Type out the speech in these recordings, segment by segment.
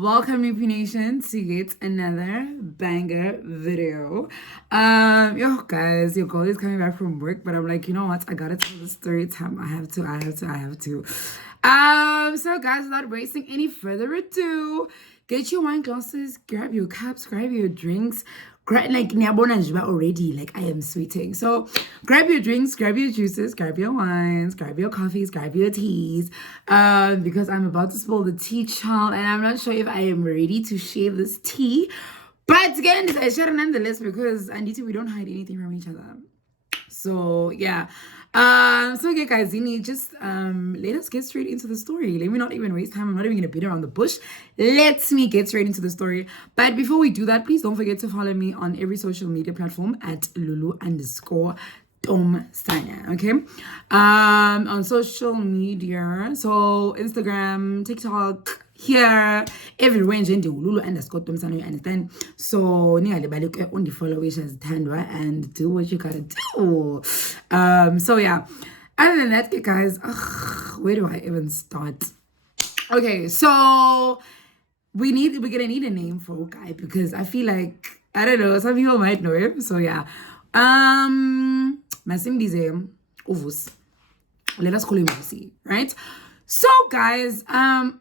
Welcome UP Nation to yet another banger video. Yo guys, your girl is coming back from work, but I'm like, you know what? I gotta tell the story time. I have to. So guys, without wasting any further ado, get your wine glasses, grab your cups, grab your drinks. Like already, like I am sweating. So grab your drinks, grab your juices, grab your wines, grab your coffees, grab your teas. Because I'm about to spill the tea, child, and I'm not sure if I am ready to share this tea. But again, I share nonetheless because we don't hide anything from each other. So yeah. So okay guys, just let us get straight into the story. Let me not even waste time. I'm not even gonna beat around the bush. Let me get straight into the story. But before we do that, please don't forget to follow me on every social media platform at Lulu_Tom Sana. Okay. On social media, so Instagram, TikTok, here, everywhere nje Lulu_Tom Sana, you understand? So ningalibali on the followers as Tandwa and do what you gotta do. So yeah. Other than that, guys, where do I even start? Okay, so we're gonna need a name for Guy because I feel like I don't know, some people might know him. So yeah. Masimbize Uvus. Let us call him Uvusi, right? So guys,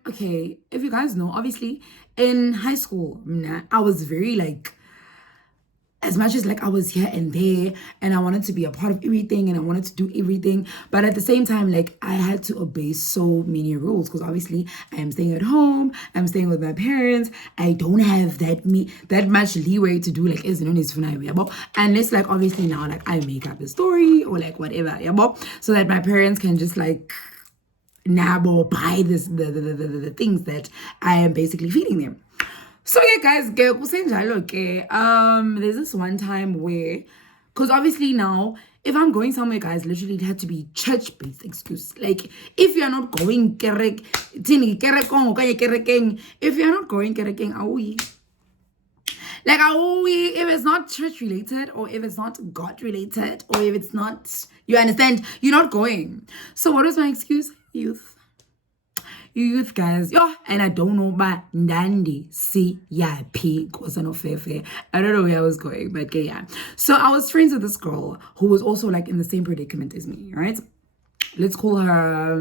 okay, if you guys know, obviously in high school, I was very like, as much as like I was here and there and I wanted to be a part of everything and I wanted to do everything, but at the same time, like I had to obey so many rules because obviously I am staying at home, I'm staying with my parents, I don't have that much leeway to do like unless like obviously now like I make up a story or like whatever, so that my parents can just like nab or buy the things that I am basically feeding them. So yeah guys, there's this one time where, because obviously now if I'm going somewhere guys, literally it had to be church-based excuse. Like if you're not going if you're not going like if it's not church related or if it's not God related or if it's not, you understand, you're not going. So what was my excuse? Youth guys, and I don't know about Nandi CIP because I know fair. I don't know where I was going, but okay, yeah. So I was friends with this girl who was also like in the same predicament as me, right? Let's call her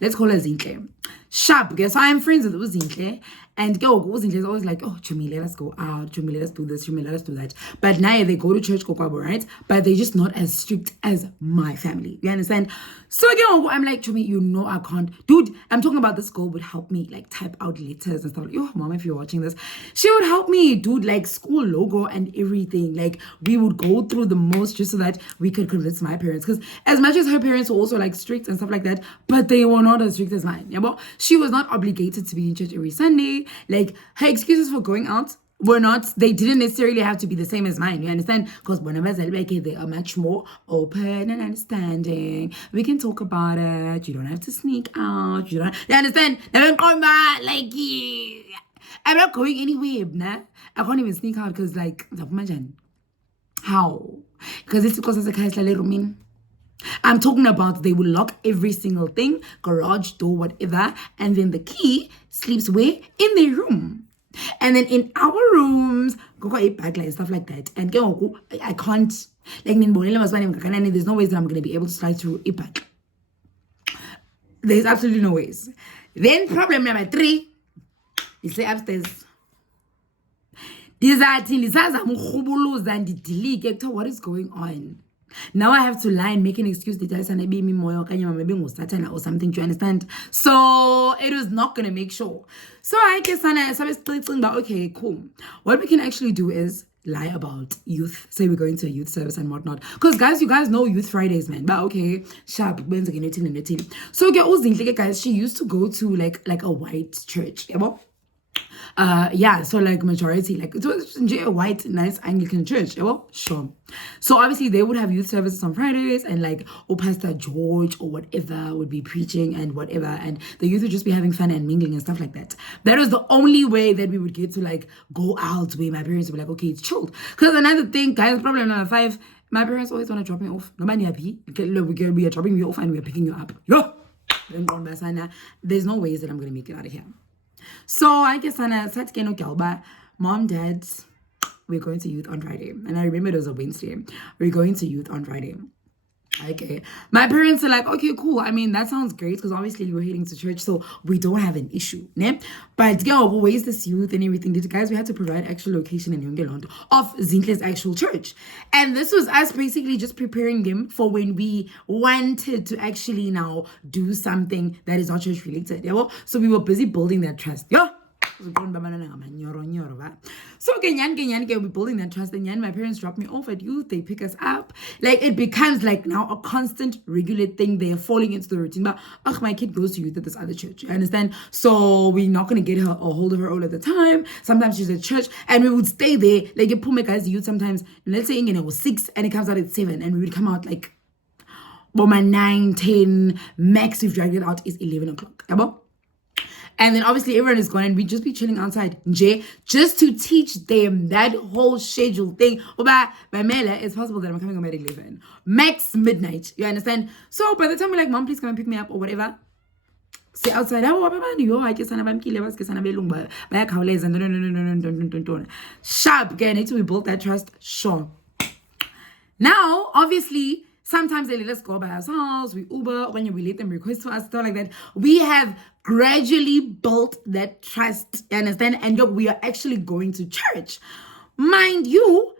Zinhle. Sharp, okay? So I'm friends with Zinhle, and Zinhle is always like, oh, Chumi, let us go out. Chumi, let us do this. Chumi, let us do that. But now they go to church, right? But they're just not as strict as my family. You understand? So I'm like, Chumi, I can't. Dude, I'm talking about this girl would help me like type out letters and stuff. Yo, mom, if you're watching this, she would help me, dude, like school logo and everything. Like we would go through the most just so that we could convince my parents. Because as much as her parents were also like strict and stuff like that, but they were not as strict as mine. Yeah, but she was not obligated to be in church every Sunday. Like her excuses for going out they didn't necessarily have to be the same as mine, you understand? Because they are much more open and understanding. We can talk about it. You don't have to sneak out. You understand? Like, I'm not going anywhere, nah. I can't even sneak out because like, how? Because it's because it's a case like I'm talking about they will lock every single thing, garage door, whatever, and then the key sleeps where? In their room. And then in our rooms, go a backlight and stuff like that. And I can't, like, there's no ways that I'm going to be able to slide through a back. There's absolutely no ways. Then problem number 3, you stay upstairs. What is going on? Now I have to lie and make an excuse that I may be or something, to understand. So it was not gonna make sure. So I guess I started thinking about, okay, cool. What we can actually do is lie about youth. Say we're going to a youth service and whatnot. Because guys, you guys know Youth Fridays, man. But okay, sharp. So guys, she used to go to like a white church. So like majority, like it was a white, nice Anglican church. Sure. So obviously they would have youth services on Fridays and like Pastor George or whatever would be preaching and whatever, and the youth would just be having fun and mingling and stuff like that. That was the only way that we would get to like go out where my parents would be like, okay, it's chilled. Because another thing, guys, problem number 5, my parents always want to drop me off. No money happy. We are dropping you off and we are picking you up. There's no ways that I'm gonna make it out of here. So I guess I said to mom, dad, we're going to youth on Friday. And I remember it was a Wednesday. We're going to youth on Friday. Okay. My parents are like, okay, cool. I mean, that sounds great because obviously you're heading to church, so we don't have an issue. Ne? But where's this youth and everything? Guys, we had to provide actual location in Yongeland of Zinhle's actual church. And this was us basically just preparing them for when we wanted to actually now do something that is not church related. Yeah? So we were busy building that trust. Yeah. So okay, we're building that trust. And my parents drop me off at youth, they pick us up. Like it becomes like now a constant regular thing. They're falling into the routine. But my kid goes to youth at this other church. You understand? So we're not gonna get her a hold of her all of the time. Sometimes she's at church and we would stay there. Like you pull my guys youth sometimes, let's say it was 6 and it comes out at 7, and we would come out like 9, 10, max we've dragged it out is 11 o'clock. And then obviously everyone is gone and we'd just be chilling outside, just to teach them that whole schedule thing. By Mela, it's possible that I'm coming home at 11. Max midnight, you understand? So by the time we're like, mom, please come and pick me up or whatever. Say outside, sharp, again, until we built that trust, sure. Now, obviously, sometimes they let us go by ourselves, we Uber, when we let them request for us, stuff like that. We have gradually built that trust, you understand? And we are actually going to church. Mind you,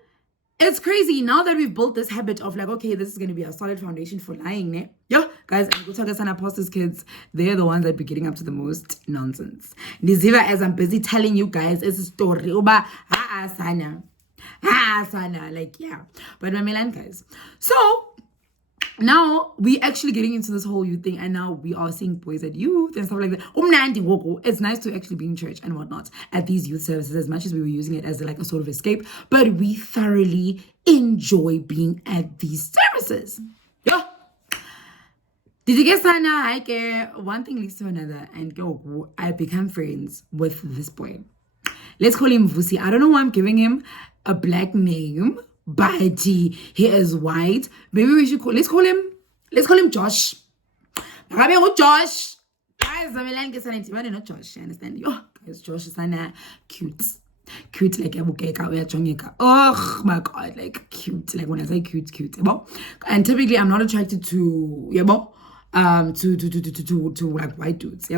it's crazy now that we've built this habit of like, okay, this is going to be a solid foundation for lying, ne? Yo, guys, apostles kids, they're the ones that be getting up to the most nonsense. Niziva, as I'm busy telling you guys, it's a story. Uba, sana. Like, yeah. But my Milan guys. So, now we actually getting into this whole youth thing, and now we are seeing boys at youth and stuff like that. It's nice to actually be in church and whatnot at these youth services, as much as we were using it as like a sort of escape, but we thoroughly enjoy being at these services. Yeah. Did you get one thing leads to another, and I become friends with this boy. Let's call him Vusi. I don't know why I'm giving him a black name, but he is white. Maybe we should let's call him Josh. Josh. Guys, not Josh. You understand? Guys, Josh is cute. Cute like oh my god, like cute. Like when I say cute. And typically I'm not attracted to to like white dudes.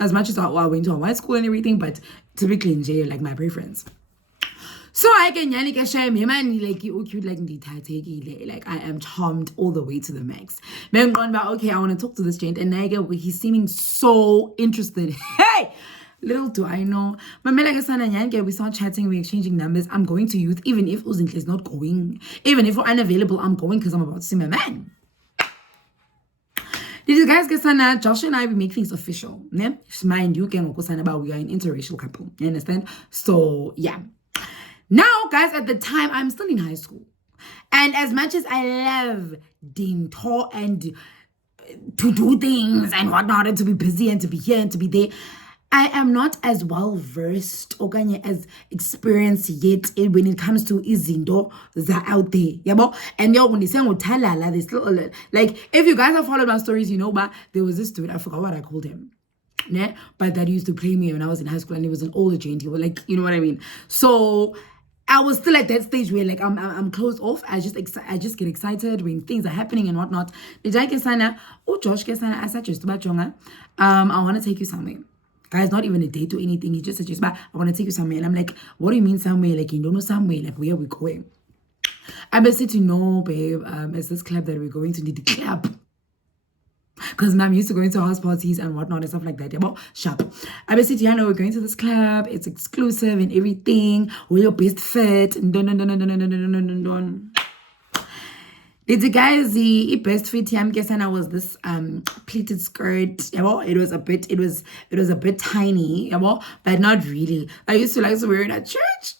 As much as I went to a white school and everything, but typically in jail, like my preference. So I can share me man like you cute like like I am charmed all the way to the max. Okay, I want to talk to this gent, and he's seeming so interested. Hey, little do I know. We start chatting, we're exchanging numbers. I'm going to youth, even if Uzinhle is not going. Even if we're unavailable, I'm going because I'm about to see my man. Did you guys get sana? Josh and I, we make things official. Ne? Mind you, we are an interracial couple. You understand? So yeah. Now, guys, at the time, I'm still in high school. And as much as I love being taught and to do things and whatnot, and to be busy and to be here and to be there, I am not as well versed or as experienced yet when it comes to izinto that out there. And when they say they still like if you guys have followed my stories, you know, but there was this dude, I forgot what I called him. Yeah, but that used to play me when I was in high school, and he was an older gent. He was like, you know what I mean? So I was still at that stage where like I'm closed off. I just get excited when things are happening and whatnot. Josh I suggest I want to take you somewhere. Guys, not even a date or anything. He just suggests, I want to take you somewhere. And I'm like, what do you mean somewhere? Like, you don't know somewhere. Like, where are we going? I basically know, babe, it's this club that we're going to. Need the club. Because I'm used to going to house parties and whatnot and stuff like that. Sharp. I basically, we're going to this club. It's exclusive and everything. We're your best fit. Did you guys see best fit? I was this pleated skirt. It was a bit tiny, but not really. I used to like to wear it at church.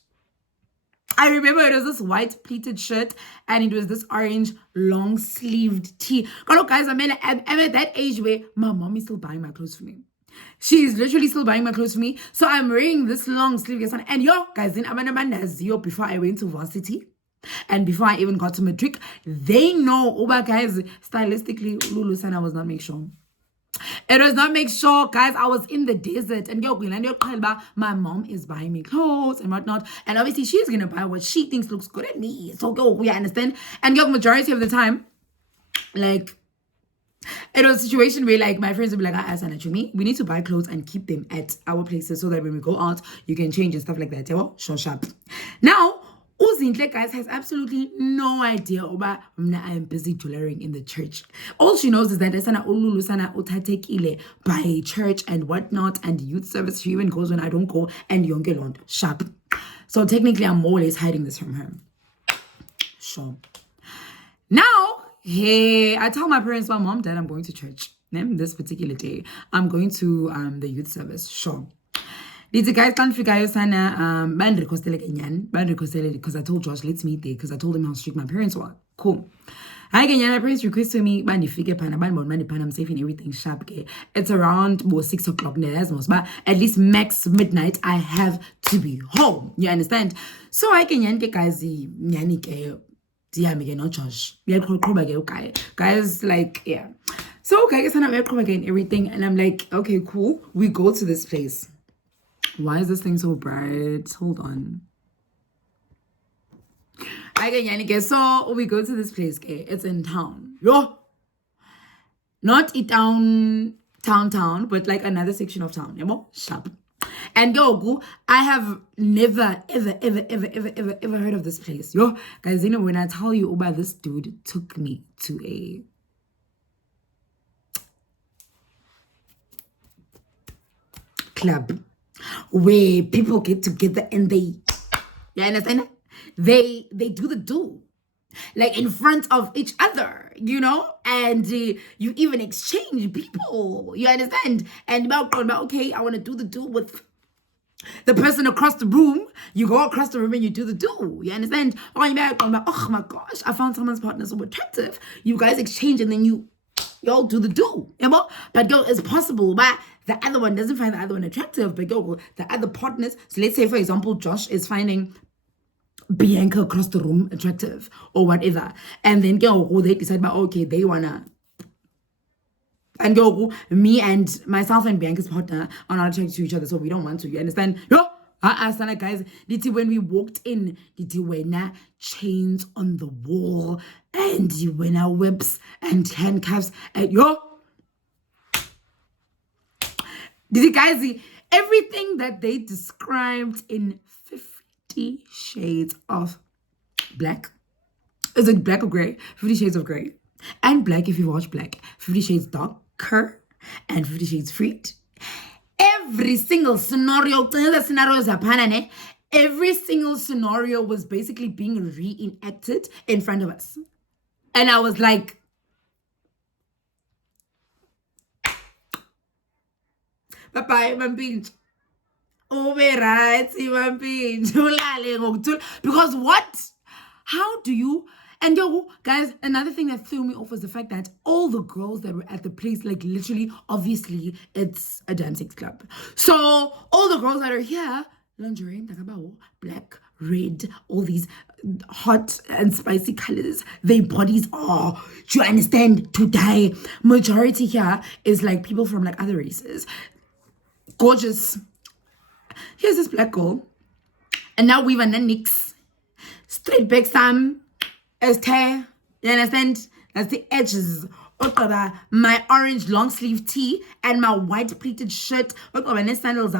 I remember it was this white pleated shirt and it was this orange long sleeved tee. Look, guys, I'm at that age where my mom is still buying my clothes for me. She's literally still buying my clothes for me. So I'm wearing this long sleeve. And guys, then I'm before I went to varsity. And before I even got to matric, they know, guys, stylistically, Lulu Sana was not make sure. It does not make sure, guys. I was in the desert and my mom is buying me clothes and whatnot. And obviously she's gonna buy what she thinks looks good at me. So go, we understand. And majority of the time, like it was a situation where like my friends would be like, Asana, we need to buy clothes and keep them at our places so that when we go out, you can change and stuff like that. Show sharp. Now, Uzinhle, guys, has absolutely no idea about I am busy jewelering in the church. All she knows is that Asana Ululu Sana Utatekile by church and whatnot and youth service. She even goes when I don't go and Yongelond sharp. So technically, I'm more or less hiding this from her. Sure. Now, hey, I tell my parents, well, mom, dad, I'm going to church this particular day. I'm going to the youth service. Sure. These guys can't figure out because I told Josh, let's meet there because I told him how strict my parents were. Cool. My parents requested me, I'm safe and everything sharp. It's around 6 o'clock, but at least max midnight, I have to be home. You understand? So I can guys, not Josh. Guys, like, yeah. So, okay, I guess I'm again everything. And I'm like, okay, cool. We go to this place. Why is this thing so bright? Hold on. So we go to this place. It's in town. Yo. Not in town, but like another section of town. Sharp. And I have never, ever heard of this place. Yo, guys, when I tell you about this dude took me to a club where people get together and you understand? They do the do. Like in front of each other, and you even exchange people, you understand? And about okay, I want to do the do with the person across the room. You go across the room and you do the do, you understand? Oh, you're married, oh my gosh, I found someone's partner so attractive. You guys exchange and then y'all do the do, but it's possible, but the other one doesn't find the other one attractive, but the other partners. So let's say, for example, Josh is finding Bianca across the room attractive or whatever, and then they decide about okay, they wanna, and me and myself and Bianca's partner are not attracted to each other, so we don't want to, you understand? Guys, when we walked in, when chains on the wall and when whips and handcuffs and guys, everything that they described in 50 Shades of Black. Is it black or gray? 50 Shades of Gray. And black, if you watch black. 50 Shades Darker and 50 Shades Freed. Every single scenario, every single scenario was basically being reenacted in front of us. And I was like, bye-bye, Mampinch. Because what? How do you? And guys, another thing that threw me off was the fact that all the girls that were at the place, like literally, obviously, it's a dancing club. So all the girls that are here, lingerie, black, red, all these hot and spicy colors, their bodies are, do you understand, to die. Majority here is like people from like other races. Gorgeous. Here's this black girl. And now we've an Nix. Straight back some. Hair. You understand? That's the edges. My orange long sleeve tee and my white pleated shirt. Sandals.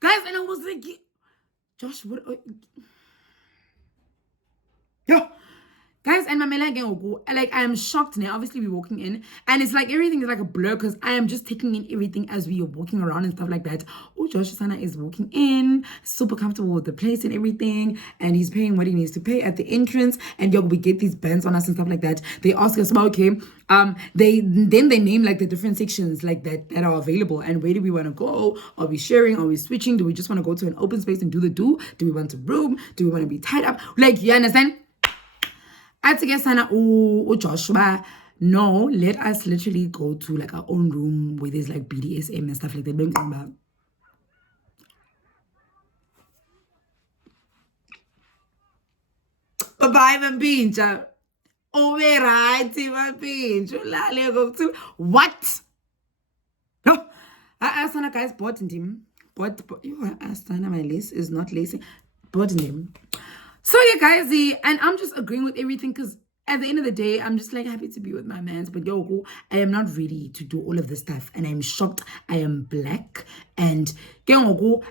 Guys, and I was like, Josh, what? Yeah. Guys, and my like I am shocked now. Obviously, we're walking in, and it's like everything is like a blur because I am just taking in everything as we are walking around and stuff like that. Oh, Josh Sana is walking in, super comfortable with the place and everything, and he's paying what he needs to pay at the entrance. And we get these bands on us and stuff like that. They ask us about okay, they name like the different sections like that are available, and where do we want to go? Are we sharing? Are we switching? Do we just want to go to an open space and do the do? Do we want a room? Do we want to be tied up? Like, you understand? I had to get Sana, Joshua. No, let us literally go to like our own room where there's like BDSM and stuff like that. Don't come back. Bye-bye, Vampincha. right, what? No, I asked Sana guys bought him. But you asked Sana my lace is not lacing. Bought him. So yeah, guys, and I'm just agreeing with everything because at the end of the day, I'm just like happy to be with my mans. But yo, I am not ready to do all of this stuff, and I'm shocked. I am black, and I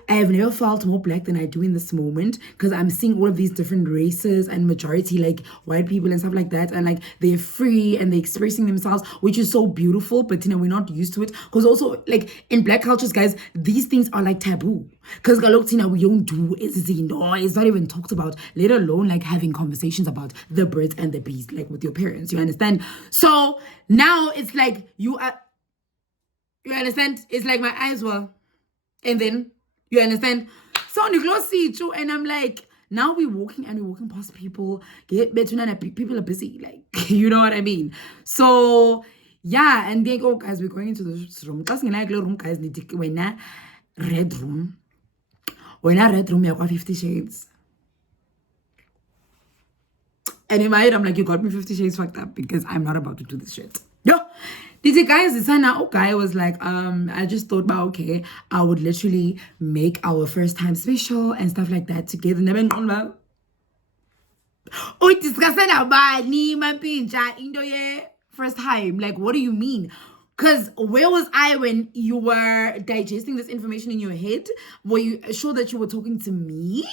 have never felt more black than I do in this moment because I'm seeing all of these different races and majority like white people and stuff like that, and like they're free and they're expressing themselves, which is so beautiful. But we're not used to it because also like in black cultures, guys, these things are like taboo because we don't do it's not even talked about, let alone like having conversations about the birds and the bees like with your parents, you understand? So now it's like you understand, it's like my eyes were, and then you understand, so and I'm like, now we're walking past people, get better, people are busy, like you know what I mean? So yeah, and then guys, we're going into this room, guys, red room, when I red room, you got 50 shades. And in my head, I'm like, you got me 50 shades fucked up because I'm not about to do this shit. Yo, did you guys listen? Okay, I was like, I just thought about, okay, I would literally make our first time special and stuff like that together. Oh, discussing about first time. Like, what do you mean? Because where was I when you were digesting this information in your head? Were you sure that you were talking to me?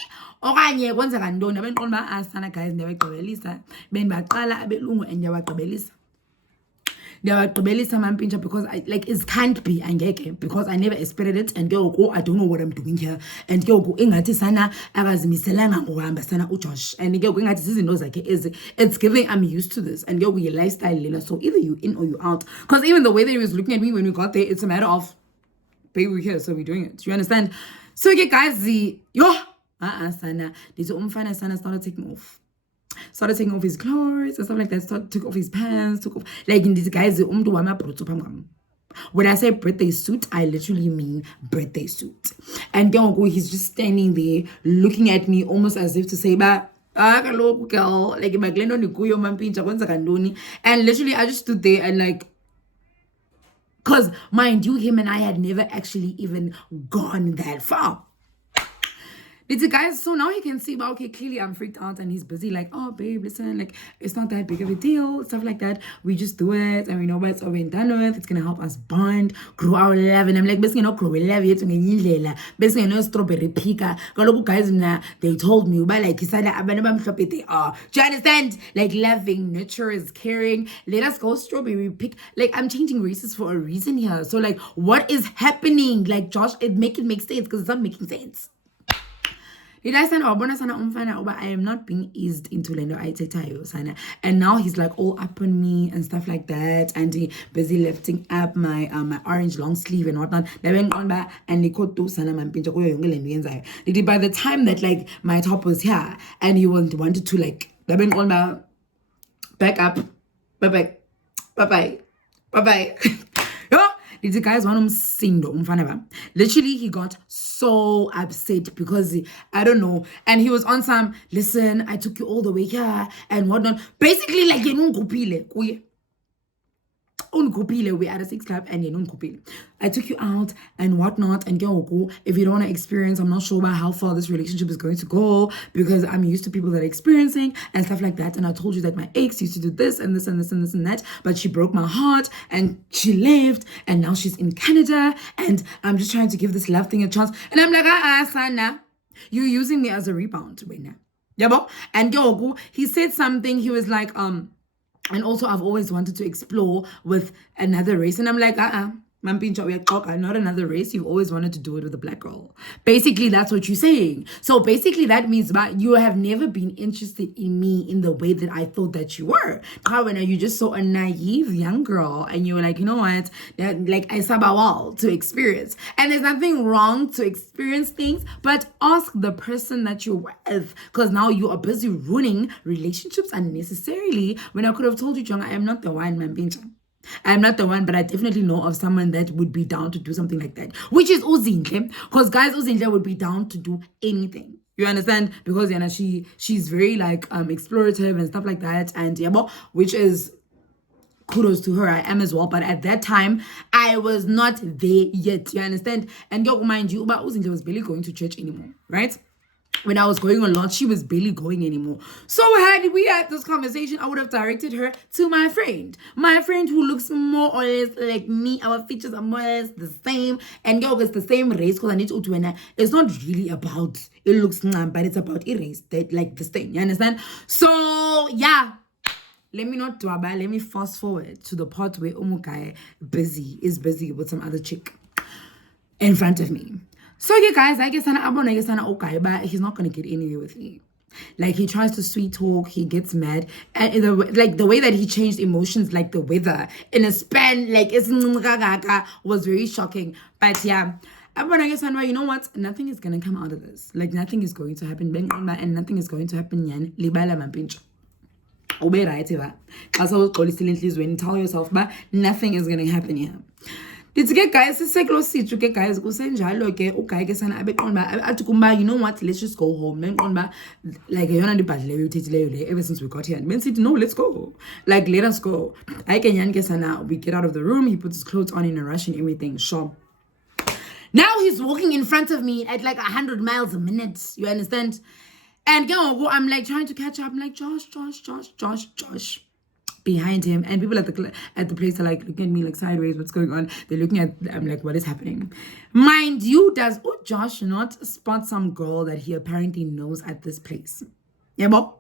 Okanye kwenzeka ntoni abenqondo ba-asana guys ndiyabagqibelisa bendibaqala abelungu and ndiyabagqibelisa mampintsha because I like it can't be angeke because I never experienced it and I don't know what I'm doing here and ingathi sana akazimiselanga ngokuhamba sana uJosh and ingathi zizinto zakhe it's giving I'm used to this and your lifestyle lela, so either you in or you out because even the way that he was looking at me when we got there, it's a matter of baby, we're here, so we're doing it, you understand? So yeah guys, sana this umfana sana started taking off his clothes and stuff like that, took off his pants, took off like in this guys when I say birthday suit, I literally mean birthday suit. And he's just standing there looking at me almost as if to say, girl, like and literally I just stood there and like, because mind you, him and I had never actually even gone that far. Did you guys? So now he can see, but okay, clearly I'm freaked out and he's busy like, oh babe, listen, like it's not that big of a deal, stuff like that. We just do it and we know what's over and done with. It's gonna help us bond, grow our love. And I'm like, basically not grow love yet, basically no strawberry pika. Guys, they told me, but like they are. Do you understand? Like loving, nurture is caring. Let us go strawberry pick. Like I'm changing races for a reason here. So like, what is happening? Like Josh, it make sense because it's not making sense. I am not being eased into lendo aitetayo sana, and now he's like all up on me and stuff like that, and he busy lifting up my my orange long sleeve and whatnot. And by the time that like my top was here and he wanted to like back up, bye bye. Did you guys want him literally he got so upset because I don't know, and he was on some listen, I took you all the way here and whatnot, basically like we at a 6 club and I took you out and whatnot, and if you don't want to experience, I'm not sure about how far this relationship is going to go because I'm used to people that are experiencing and stuff like that, and I told you that my ex used to do this and this and this and this and that, but she broke my heart and she left and now she's in Canada and I'm just trying to give this love thing a chance, and I'm like, Sana, you're using me as a rebound winner. Yabo? And he said something, he was like, and also I've always wanted to explore with another race. And I'm like, not another race. You've always wanted to do it with a black girl. Basically, that's what you're saying. So basically that means you have never been interested in me in the way that I thought that you were. However, you just saw a naive young girl and you were like, you know what? That, like I sabawal to experience. And there's nothing wrong to experience things, but ask the person that you're with. Because now you are busy ruining relationships unnecessarily when I could have told you, Jonga, I am not the one, man. I'm not the one, but I definitely know of someone that would be down to do something like that, which is Uzinhle, because guys, Uzinhle would be down to do anything. You understand? Because she's very like explorative and stuff like that, and yeah, which is kudos to her. I am as well, but at that time I was not there yet. You understand? And yo, mind you, but Uzinhle was barely going to church anymore, right? When I was going a lot, she was barely going anymore. So had we had this conversation, I would have directed her to my friend who looks more or less like me. Our features are more or less the same, and yo, it's the same race. Because I need to. It's not really about it looks but it's about erase that like the same. You understand? So yeah. Let me not dwaba. Let me fast forward to the part where Umukai is busy with some other chick in front of me. So yeah, guys, I guess I'm okay, but he's not gonna get anywhere with me. Like he tries to sweet talk, he gets mad, and the way that he changed emotions, like the weather in a span, like it's was very shocking. But yeah. You know what? Nothing is gonna come out of this. Like nothing is going to happen, and nothing is going to happen. Yan libala mampincho. Ube right, when tell yourself, but nothing is gonna happen here. Did get guys to get guys go send jalo ke okay ke sana abeqonba you know what, let's just go home. Then like yona dibadle uthethile ever since we got here. Men said no, let's go. Like let us go. I can ke sana we get out of the room, he puts his clothes on in a rush and everything. Sure. Now he's walking in front of me at like 100 miles a minute. You understand? And I'm like trying to catch up. I'm like Josh. Behind him, and people at the place are like looking at me like sideways. What's going on? They're looking at. I'm like, what is happening? Mind you, does Josh not spot some girl that he apparently knows at this place? Yeah, Bob.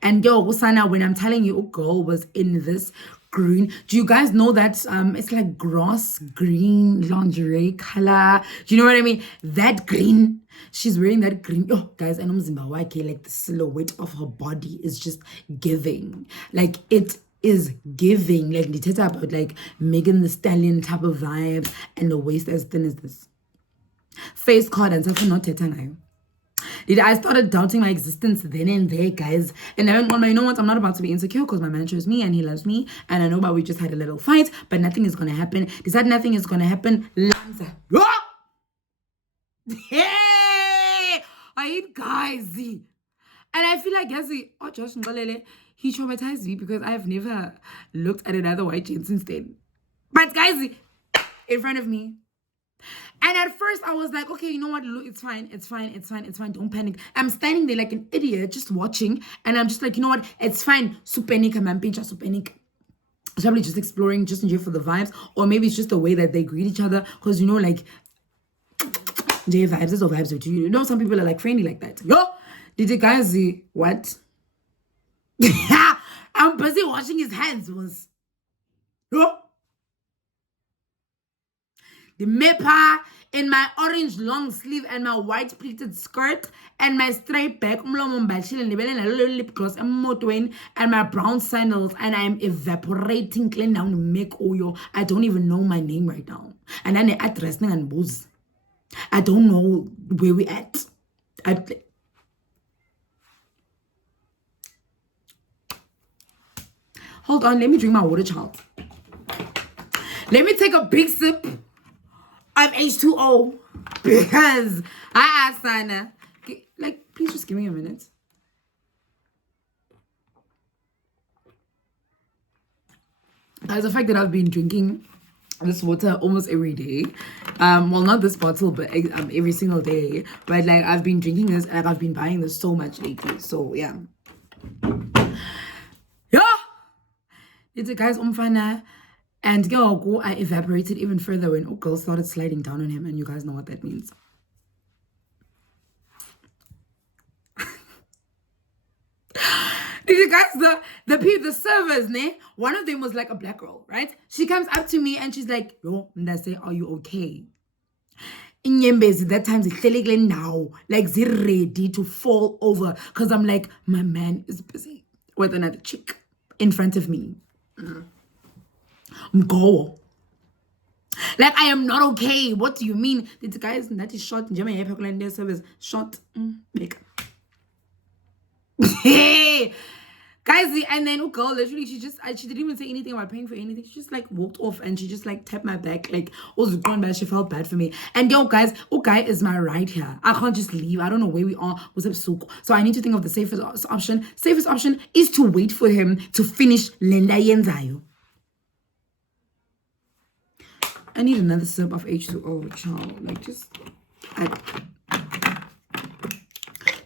And Usana, when I'm telling you, a girl was in this green. Do you guys know that it's like grass green lingerie color? Do you know what I mean? That green. She's wearing that green. Oh, guys, I know Zimbabwe, like the silhouette of her body is just giving. Like it is giving. Like the about like Megan the Stallion type of vibe, and the waist as thin as this. Face card and something not tetangai. I started doubting my existence then and there, guys. And then you know what? I'm not about to be insecure because my man chose me and he loves me. And I know about we just had a little fight, but nothing is gonna happen. Decide nothing is gonna happen. Lanza. Hey! I hate guys. And I feel like Josh Ngalele, he traumatized me because I have never looked at another white gent since then. But guys, in front of me. And at first I was like, okay, you know what? Look, it's fine. Don't panic. I'm standing there like an idiot, just watching. And I'm just like, you know what? It's fine. Supenic, I'm pincha supenic. It's probably just exploring, just enjoy for the vibes. Or maybe it's just the way that they greet each other. Because, you know, like, J vibes is or vibes with you. You know, some people are like friendly like that. Yo, did you guys see what? I'm busy washing his hands was. Yo. The mepa in my orange long sleeve and my white pleated skirt and my straight back lip gloss and my brown sandals, and I'm evaporating clean down to make oil. I don't even know my name right now. And then the address and booze. I don't know where we at. Hold on, let me drink my water, child. Let me take a big sip of H2O because I asked Sana, like, please just give me a minute. As the fact that I've been drinking this water almost every day, well, not this bottle, but every single day. But like I've been drinking this and I've been buying this so much lately. So yeah. It's a guy's umfana. And I evaporated even further when girl started sliding down on him, and you guys know what that means. Did you guys the servers, ne? One of them was like a black girl, right? She comes up to me and she's like, yo, and I say, are you okay? In Yembezi, that time they now, like they're ready to fall over. Cause I'm like, my man is busy with another chick in front of me. Go. Like I am not okay. What do you mean? The guys that is shot. Service shot. Hey, Guys, and then girl literally she didn't even say anything about paying for anything. She just like walked off and she just like tapped my back, like was gone bad. She felt bad for me. And yo, guys, guy is my right here. I can't just leave. I don't know where we are. So I need to think of the safest option. Safest option is to wait for him to finish Lenda Yenzayo. I need another sip of H2O, child. Like just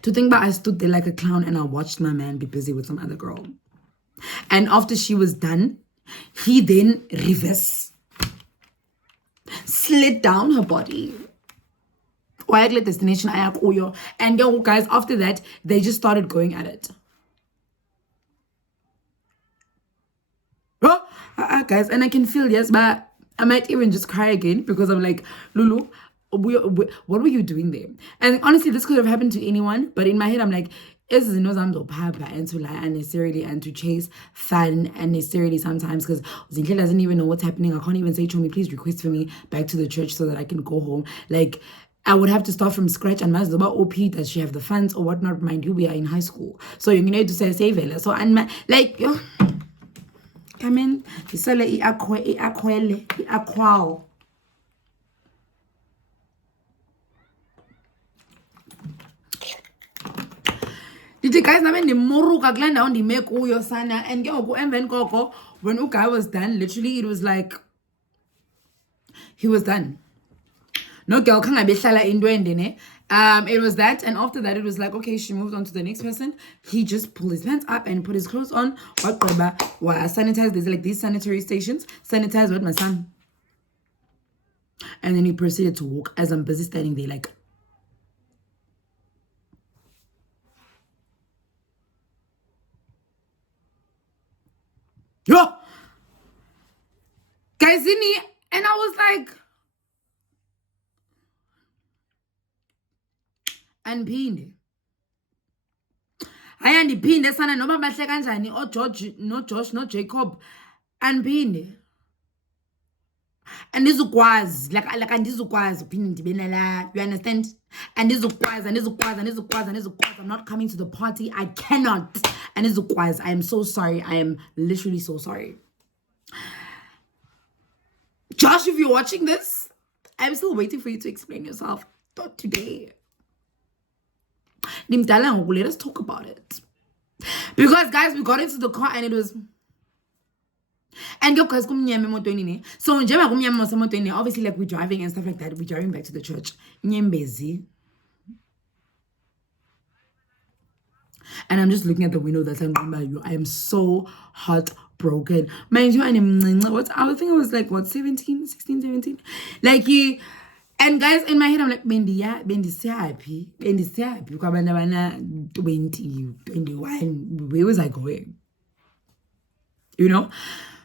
to think about, I stood there like a clown and I watched my man be busy with some other girl. And after she was done, he then slid down her body. Destination. And yo, guys, after that, they just started going at it. Oh, guys, and I can feel, yes, but I might even just cry again because I'm like, Lulu, what were you doing there? And honestly, this could have happened to anyone, but in my head I'm like, is and to lie unnecessarily and to chase fun unnecessarily sometimes, because Zinhle doesn't even know what's happening. I can't even say, Chomi, please request for me back to the church so that I can go home. Like, I would have to start from scratch. And Mazoba OP, does she have the funds or whatnot? Mind you, we are in high school, so you need to say save it. So and like yo, come in, you sell it aqua. Did you guys know when the moruka glanda on the make uyo sana and go and then koko when guy was done, literally it was like he was done. No girl can I be it was that, and after that it was like, okay, she moved on to the next person. He just pulled his pants up and put his clothes on. Sanitize, there's like these sanitary stations, sanitize with my son. And then he proceeded to walk as I'm busy standing there like, yo, guys, and I was like, andiphinde hayi andiphinde sana noba bahle kanjani oGeorge noJosh noJacob, andiphinde andizukwazi like andizukwazi uphinde ndibe nala, you understand? Andizukwazi. I'm not coming to the party. I cannot. Andizukwazi. I am so sorry. I am literally so sorry. Josh, if you're watching this, I'm still waiting for you to explain yourself. Not today. Let us talk about it. Because guys, we got into the car and it was, and guys, so obviously like we're driving and stuff like that. We're driving back to the church. And I'm just looking at the window that's by you. I am so heartbroken. Mind you, I was thinking it was like what, 16, 17? Like he. And guys, in my head, I'm like, Bendi happy. 20, 21. Where was I going? You know?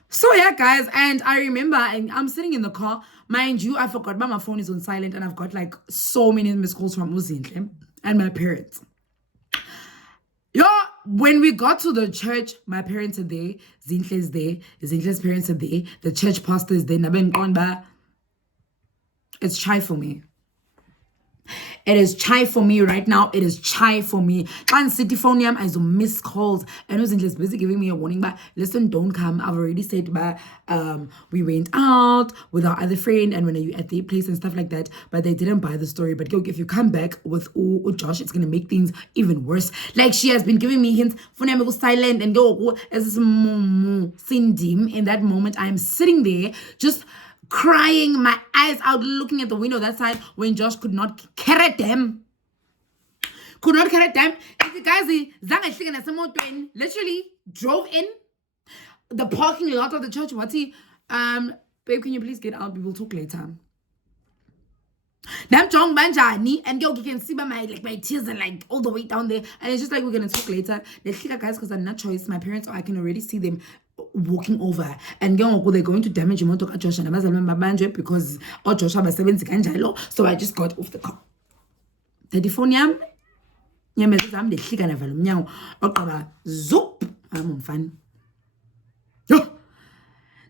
So yeah, guys, and I remember I'm sitting in the car. Mind you, I forgot, but my phone is on silent and I've got like so many missed calls from Uzinhle and my parents. Yo, when we got to the church, my parents are there, Zinhle's there, Zinhle's parents are there, the church pastor is there, it's chai for me. It is chai for me right now. It is chai for me. And city phone yam as a missed calls. And was just busy giving me a warning, but listen, don't come. I've already said, but we went out with our other friend and when are you at their place and stuff like that. But they didn't buy the story. But yo, if you come back with Josh, it's gonna make things even worse. Like she has been giving me hints. Phone yam go silent and go as Cindy. In that moment, I am sitting there just crying my eyes out, looking at the window that side when Josh could not carry them. The guys literally drove in the parking lot of the church. What's he? Babe, can you please get out? We will talk later. And yo, you can see by my tears are like all the way down there, and it's just like we're gonna talk later. Let's guys, because I'm not choice. My parents, I can already see them walking over, and they're going to damage motor Josh and because Josh so I just got off the car. The phone yam zoop. I'm on fun. Did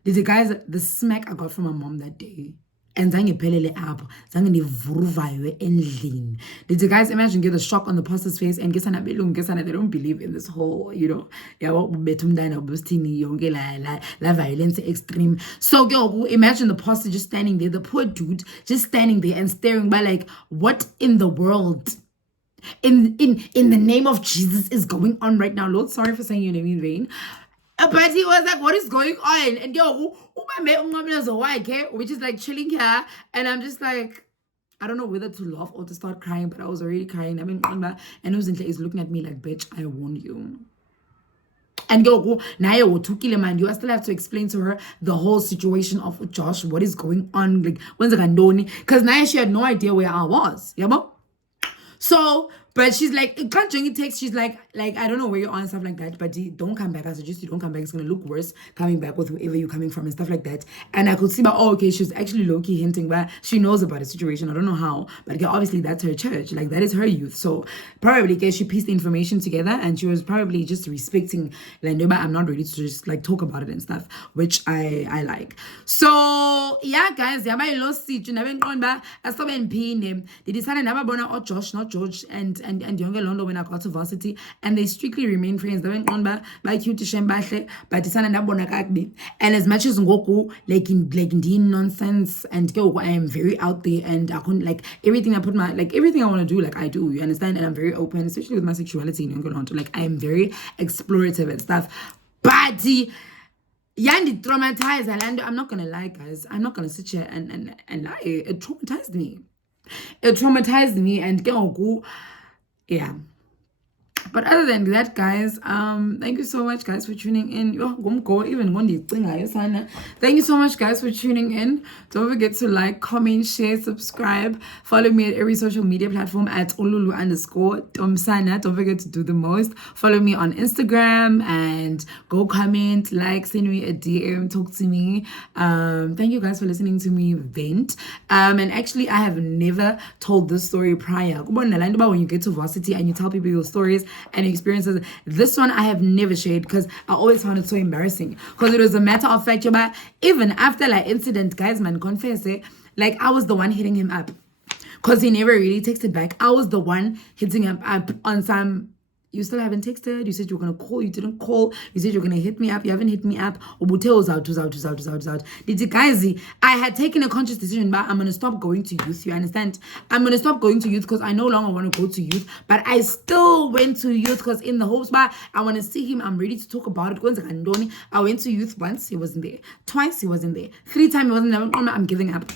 you guys, the smack I got from my mom that day, and zange iphelele apho zange ndivuruvaywe endlini. Did you guys imagine get the shock on the pastor's face and gesana belungu gesana they don't believe in this whole yabo bethu umntana ubusithini yonke la violence extreme. So imagine the pastor just standing there, the poor dude just standing there and staring by like, what in the world in the name of Jesus is going on right now? Lord, sorry for saying your name in vain. But he was like, what is going on? And which is like chilling here. And I'm just like, I don't know whether to laugh or to start crying, but I was already crying. I mean, and Uzinhle is looking at me like, bitch, I warned you. And you still have to explain to her the whole situation of Josh, what is going on, like when's it because Naya, she had no idea where I was. Yeah, so, but she's like, it can't join text. She's like, I don't know where you're on, stuff like that. But don't come back. I suggest you don't come back. It's gonna look worse coming back with whoever you're coming from and stuff like that. And I could see, but okay, she's actually low-key hinting, but she knows about the situation. I don't know how, but obviously that's her church. Like that is her youth. So probably she pieced the information together and she was probably just respecting Landoba. I'm not ready to just like talk about it and stuff, which I like. So yeah, guys, I lost it. You never gone I saw They decided never born or Josh, not George, and younger Londo when I got to varsity, and they strictly remain friends. They went on by cute to Shembahle, but it's an abonakakbi. And as much as Ngoku, like in nonsense, and I am very out there, and I couldn't like everything I put everything I want to do, like I do, you understand? And I'm very open, especially with my sexuality in younger Londo. Like I am very explorative and stuff. But Yandi traumatized Orlando. I'm not gonna lie, guys. I'm not gonna sit here and lie. It traumatized me. It traumatized me, and yeah. But other than that, guys, thank you so much, guys, for tuning in. Thank you so much, guys, for tuning in. Don't forget to like, comment, share, subscribe. Follow me at every social media platform at Ululu_Tomsana. Don't forget to do the most. Follow me on Instagram and go comment, like, send me a DM, talk to me. Thank you guys for listening to me vent. And actually, I have never told this story prior. When you get to varsity and you tell people your stories and experiences, this one I have never shared because I always found it so embarrassing, because it was a matter of fact, even after like incident, guys, man, confess it, like I was the one hitting him up because he never really texted back. I was the one hitting him up on some, you still haven't texted, you said you were going to call, you didn't call, you said you're going to hit me up, you haven't hit me up. Did you guys see? I had taken a conscious decision, but I'm going to stop going to youth, you understand? I'm going to stop going to youth because I no longer want to go to youth, but I still went to youth because in the hopes, but I want to see him, I'm ready to talk about it. I went to youth once, he wasn't there. Twice, he wasn't there. 3 times, he wasn't there. I'm giving up.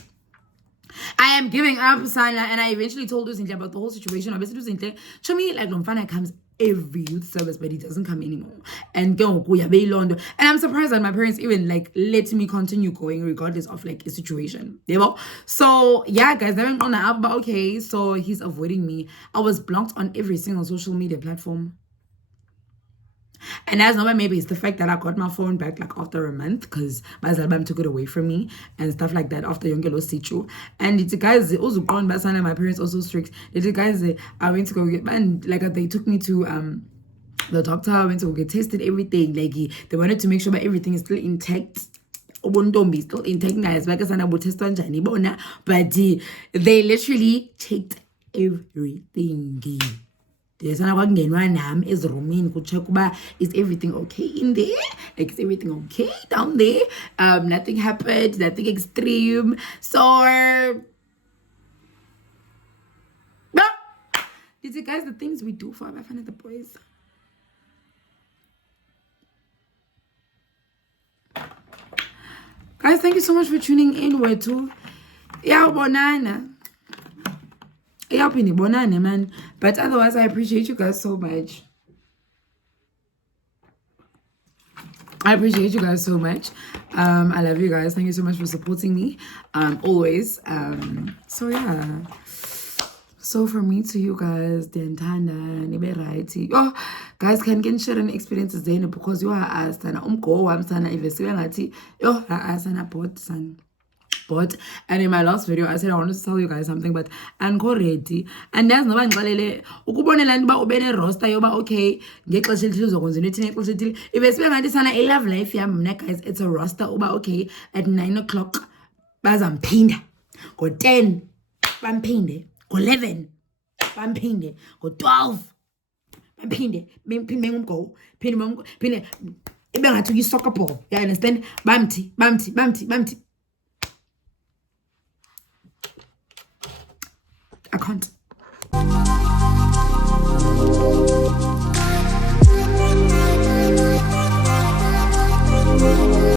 I am giving up, Sana, and I eventually told Uzinhle about the whole situation. Obviously, Uzinhle, show me like Lomfana comes every youth service, but he doesn't come anymore. And and I'm surprised that my parents even like let me continue going regardless of like a situation. So yeah, guys, they're on the app, but okay, so he's avoiding me. I was blocked on every single social media platform. And as normal, maybe it's the fact that I got my phone back like after a month because my husband took it away from me and stuff like that after Yongelo Situ. And it's guys also gone by son, my parents also strict. The guys I went to go get, and like they took me to the doctor. I went to go get tested, everything. Like they wanted to make sure that everything is still intact. Still intact, guys. But they literally checked everything. Yes, and I want to get is rooming. Go check is everything okay in there? Like is everything okay down there? Nothing happened, nothing extreme. So these are guys the things we do for our fun at the boys. Guys, thank you so much for tuning in. Where to? Yeah, banana. Man, but otherwise I appreciate you guys so much. I appreciate you guys so much. I love you guys. Thank you so much for supporting me always. So yeah, so from me to you guys, the entire oh guys, can get sharing experiences then because you are asked and but and in my last video I said I wanted to tell you guys something, but I'm ready and there's no one ukubonela nti ba ubene roster yoba okay ngexesha elithile uzokwenza into ngexesha elithile if ngathi sana I love life yami mna guys, it's a roster uba okay at 9 o'clock bazamphinda ngo-10 bamphinde, ngo-11 bamphinde, ngo-12 bamphinde ngumgo, phinde ibe ngathi uyi-soccer ball. You understand? Bamthi. I can't.